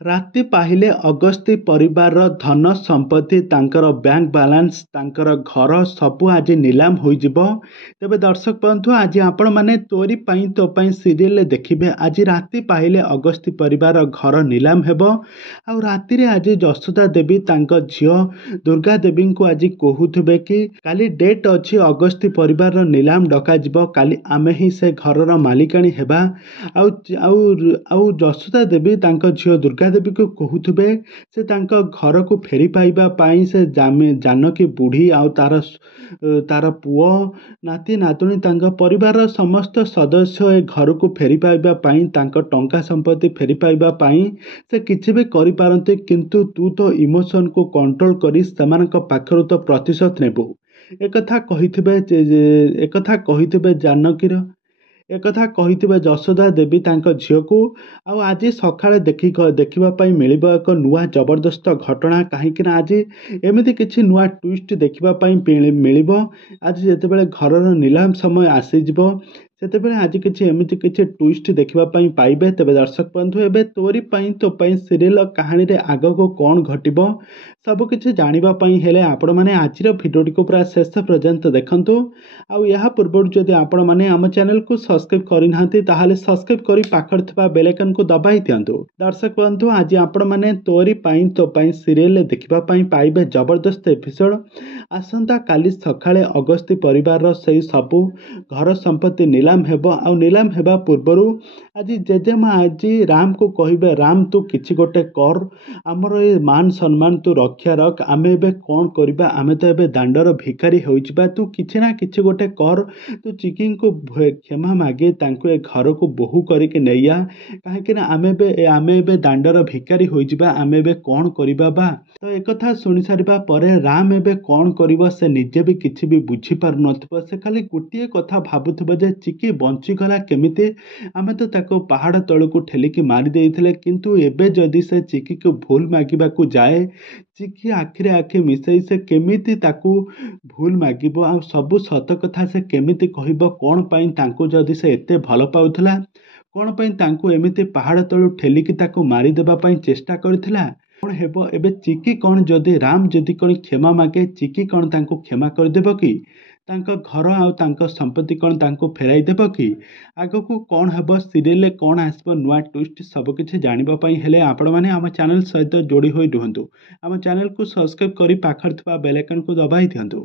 ରାତି ପାହିଲେ ଅଗସ୍ତି ପରିବାରର ଧନ ସମ୍ପତ୍ତି ତାଙ୍କର ବ୍ୟାଙ୍କ ବାଲାନ୍ସ ତାଙ୍କର ଘର ସବୁ ଆଜି ନିଲାମ ହୋଇଯିବ। ତେବେ ଦର୍ଶକ ବନ୍ଧୁ ଆଜି ଆପଣମାନେ ତୋରି ପାଇଁ ତୋ ପାଇଁ ସିରିଏଲରେ ଦେଖିବେ ଆଜି ରାତି ପାହିଲେ ଅଗସ୍ତି ପରିବାରର ଘର ନିଲାମ ହେବ। ଆଉ ରାତିରେ ଆଜି ଯଶୋଦା ଦେବୀ ତାଙ୍କ ଝିଅ ଦୁର୍ଗା ଦେବୀଙ୍କୁ ଆଜି କହୁଥିବେ କି କାଲି ଡେଟ୍ ଅଛି ଅଗସ୍ତି ପରିବାରର ନିଲାମ ଡକାଯିବ, କାଲି ଆମେ ହିଁ ସେ ଘରର ମାଲିକାଣୀ ହେବା। ଆଉ ଆଉ ଆଉ ଯଶୋଦା ଦେବୀ ତାଙ୍କ ଝିଅ ଦୁର୍ଗା ଦେବୀକୁ କହୁଥିବେ ସେ ତାଙ୍କ ଘରକୁ ଫେରି ପାଇବା ପାଇଁ ସେ ଜାନକୀ ବୁଢ଼ୀ ଆଉ ତାର ପୁଅ ନାତି ନାତୁଣୀ ତାଙ୍କ ପରିବାରର ସମସ୍ତ ସଦସ୍ୟ ଏ ଘରକୁ ଫେରି ପାଇବା ପାଇଁ ତାଙ୍କ ଟଙ୍କା ସମ୍ପତ୍ତି ଫେରି ପାଇବା ପାଇଁ ସେ କିଛି ବି କରିପାରନ୍ତି, କିନ୍ତୁ ତୁ ତ ଇମୋସନକୁ କଣ୍ଟ୍ରୋଲ କରି ସେମାନଙ୍କ ପାଖରୁ ତ ପ୍ରତିଶୋଧ ନେବୁ। ଏକଥା କହିଥିବେ ଜାନକୀର ଏକଥା କହିଥିବେ ଯଶୋଦା ଦେବୀ ତାଙ୍କ ଝିଅକୁ। ଆଉ ଆଜି ସକାଳେ ଦେଖିବା ପାଇଁ ମିଳିବ ଏକ ନୂଆ ଜବରଦସ୍ତ ଘଟଣା, କାହିଁକି ନା ଆଜି ଏମିତି କିଛି ନୂଆ ଟ୍ୱିଷ୍ଟ ଦେଖିବା ପାଇଁ ମିଳିବ। ଆଜି ଯେତେବେଳେ ଘରର ନିଲାମ ସମୟ ଆସିଯିବ ସେତେବେଳେ ଆଜି ଏମିତି କିଛି ଟ୍ୱିଷ୍ଟ ଦେଖିବା ପାଇଁ ପାଇବେ। ତେବେ ଦର୍ଶକ ବନ୍ଧୁ ଏବେ ତୋରି ପାଇଁ ତୋ ପାଇଁ ସିରିଏଲ କାହାଣୀରେ ଆଗକୁ କ'ଣ ଘଟିବ ସବୁକିଛି ଜାଣିବା ପାଇଁ ହେଲେ ଆପଣମାନେ ଆଜିର ଭିଡ଼ିଓଟିକୁ ପୁରା ଶେଷ ପର୍ଯ୍ୟନ୍ତ ଦେଖନ୍ତୁ। ଆଉ ଏହା ପୂର୍ବରୁ ଯଦି ଆପଣମାନେ ଆମ ଚ୍ୟାନେଲକୁ ସବସ୍କ୍ରାଇବ୍ କରିନାହାନ୍ତି ତାହେଲେ ସବସ୍କ୍ରାଇବ୍ କରି ପାଖରେ ଥିବା ବେଲ୍ ଆଇକନକୁ ଦବାଇ ଦିଅନ୍ତୁ। ଦର୍ଶକ ବନ୍ଧୁ ଆଜି ଆପଣମାନେ ତୋରି ପାଇଁ ତୋ ପାଇଁ ସିରିଏଲରେ ଦେଖିବା ପାଇଁ ପାଇବେ ଜବରଦସ୍ତ ଏପିସୋଡ। ଆସନ୍ତା କାଲି ସକାଳେ ଅଗସ୍ତି ପରିବାରର ସେହି ସବୁ ଘର ସମ୍ପତ୍ତି ନିଲାମ ହେବ। ଆଉ ନିଲାମ ହେବା ପୂର୍ବରୁ ଆଜି ଜେଜେମା ଆଜି ରାମକୁ କହିବେ ରାମ ତୁ କିଛି ଗୋଟେ କର, ଆମର ଏ ମାନ ସମ୍ମାନ ତୁ ରକ୍ଷା ରଖ, ଆମେ ଏବେ କ'ଣ କରିବା, ଆମେ ତ ଏବେ ଦାଣ୍ଡର ଭିକାରୀ ହୋଇଯିବା, ତୁ କିଛି ନା କିଛି ଗୋଟେ କର, ତୁ ଚିକିଙ୍କୁ କ୍ଷମା ମାଗି ତାଙ୍କୁ ଏ ଘରକୁ ବୋହୂ କରିକି ନେଇଆ, କାହିଁକି ନା ଆମେ ଏବେ ଦାଣ୍ଡର ଭିକାରୀ ହୋଇଯିବା, ଆମେ ଏବେ କ'ଣ କରିବା ବା। ତ ଏକଥା ଶୁଣି ସାରିବା ପରେ ରାମ ଏବେ କ'ଣ କରିବ ସେ ନିଜେ ବି କିଛି ବି ବୁଝିପାରୁନଥିବ। ସେ ଖାଲି ଗୋଟିଏ କଥା ଭାବୁଥିବ ଯେ ଚିକି ବଞ୍ଚିଗଲା କେମିତି, ଆମେ ତ ତାକୁ ପାହାଡ଼ ତଳକୁ ଠେଲିକି ମାରି ଦେଇଥିଲେ, କିନ୍ତୁ ଏବେ ଯଦି ସେ ଚିକିକୁ ଭୁଲ ମାଗିବାକୁ ଯାଏ ଚିକି ଆଖିରେ ଆଖି ମିଶାଇ ସେ କେମିତି ତାକୁ ଭୁଲ ମାଗିବ, ଆଉ ସବୁ ସତ କଥା ସେ କେମିତି କହିବ, କ'ଣ ପାଇଁ ତାଙ୍କୁ ଯଦି ସେ ଏତେ ଭଲ ପାଉଥିଲା, କ'ଣ ପାଇଁ ତାଙ୍କୁ ଏମିତି ପାହାଡ଼ ତଳୁ ଠେଲିକି ତାକୁ ମାରିଦେବା ପାଇଁ ଚେଷ୍ଟା କରିଥିଲା। କ'ଣ ହେବ ଏବେ ଚିକି କ'ଣ ଯଦି ରାମ ଯଦି କ'ଣ କ୍ଷମା ମାଗେ ଚିକି କ'ଣ ତାଙ୍କୁ କ୍ଷମା କରିଦେବ କି, ତାଙ୍କ ଘର ଆଉ ତାଙ୍କ ସମ୍ପତ୍ତି କ'ଣ ତାଙ୍କୁ ଫେରାଇ ଦେବ କି, ଆଗକୁ କ'ଣ ହେବ ସିରିଏଲରେ କ'ଣ ଆସିବ ନୂଆ ଟ୍ୱିଷ୍ଟ ସବୁକିଛି ଜାଣିବା ପାଇଁ ହେଲେ ଆପଣମାନେ ଆମ ଚ୍ୟାନେଲ ସହିତ ଯୋଡ଼ି ହୋଇ ରୁହନ୍ତୁ। ଆମ ଚ୍ୟାନେଲକୁ ସବସ୍କ୍ରାଇବ୍ କରି ପାଖରେ ଥିବା ବେଲ୍ ଆଇକନକୁ ଦବାଇ ଦିଅନ୍ତୁ।